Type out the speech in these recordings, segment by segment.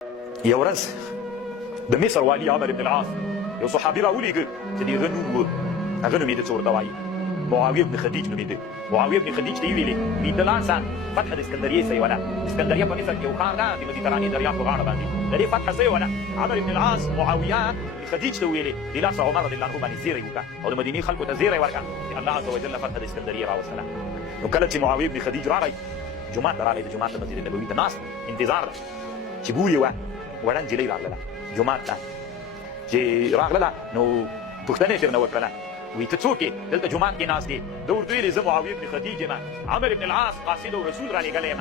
یو ورځ د مصر والي عمر بن العاص یو صحابي راولېږه چې د هغه نوم و، هغه نومېده څه ورته وایي، معاویه بن خدیج نومېده. معاویه بن خدیج ته یې ویلې د لاسه فتح د اسکندریې څه یې وله. اسکندریه په مصر کې یو ښار ده د مدیترانې دریاب په غاړه باندې، د دې فتحه څه یې وله. عمر بن العاص معاویه بن خدیج ته ویلې د لاسه عمر رضی الله عنه باندې زیری وکړه او د مدینې خلکو ته زیری ورکړه چې الله عز وجل فتح د اسکندریې راوستله. نو کله چې معاویه بن خدیج راغی جومات ته راغی، د جومات د مسجد نبوي ته ناست انتظار ده چې بوی یې وه وړه نجلۍ راغله جومات ته. چې راغله نو پوښتنه یې ترېنه وکړله، وایي ته څوک یې؟ دلته جومات کې ناست یې؟ ده ورته ویلې زه معاویه بن خدیج یم، عمر بن العاص قاصد او رسول رالېږلی یم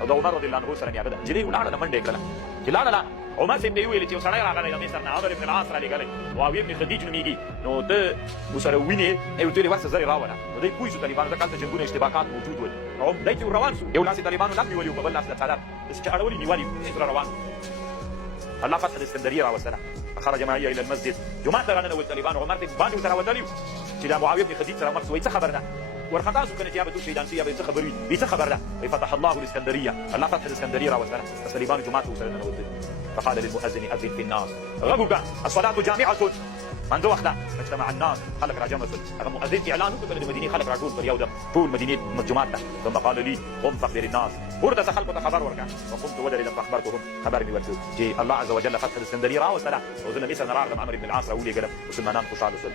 او د عمر رضی الله عنه سره مې هغه ده. نجلۍ ولاړله منډه یې کړله. چې لاړله عمر صاحب ته یې وویلې چې یو سړی راغلی د مصر نه عمر بن العاص رالېږلی معاویه بن خدیج نومېږي، نو ته ورسره ووینې؟ یې ورته ویلې ورشه زر یې راوله. نو دی پوه شو طالبانو ځکه هلته جنګونه اشتباکات موجود ول. دی چې روان سو یو لاس یې طالبانو لم نیولي و په بل لاس د څادر داسې چې اړولي نیولي سره روان سو. الله فتح د اسکندریې راوستله. فخرج معي الى المسجد، جومات ته راننوت طالبانو. عمر ته باندې ورته راوتلي وو چې دا معاویه بن خدیج سره مخ سو. وایي څه خبر ده؟ ورخطا سو کنه چې یا به څوک شهیدان شي یا به څه خبر وي. وایي څه خبر ده؟ وایي فتح الله الاسکندریه، الله فتح د اسکندریې راوستله. بس طالبانو جومات ته ورسره ننوتل. فقال للمؤذن اذن في الناس غږ وکړه الصلاه جامعه، منځه وخت ده اجتمع الناس، خلک راجمع شول. هغه مؤذن چې اعلان وکړ د مدینې خلک راټول پر یو دم ټول مدینې جومات ته. ثم قال لي قم فاخبر الناس، ورته خلکو ته خبر ورکړه. وقمت ودرېدم فاخبرتهم، خبر مې ورکړ چې الله عز وجل فتح د اسکندریې راوستله او زه له مصر نه راغلم. عمر بن العاص راولېږلم، مسلمانان خوشحاله شول.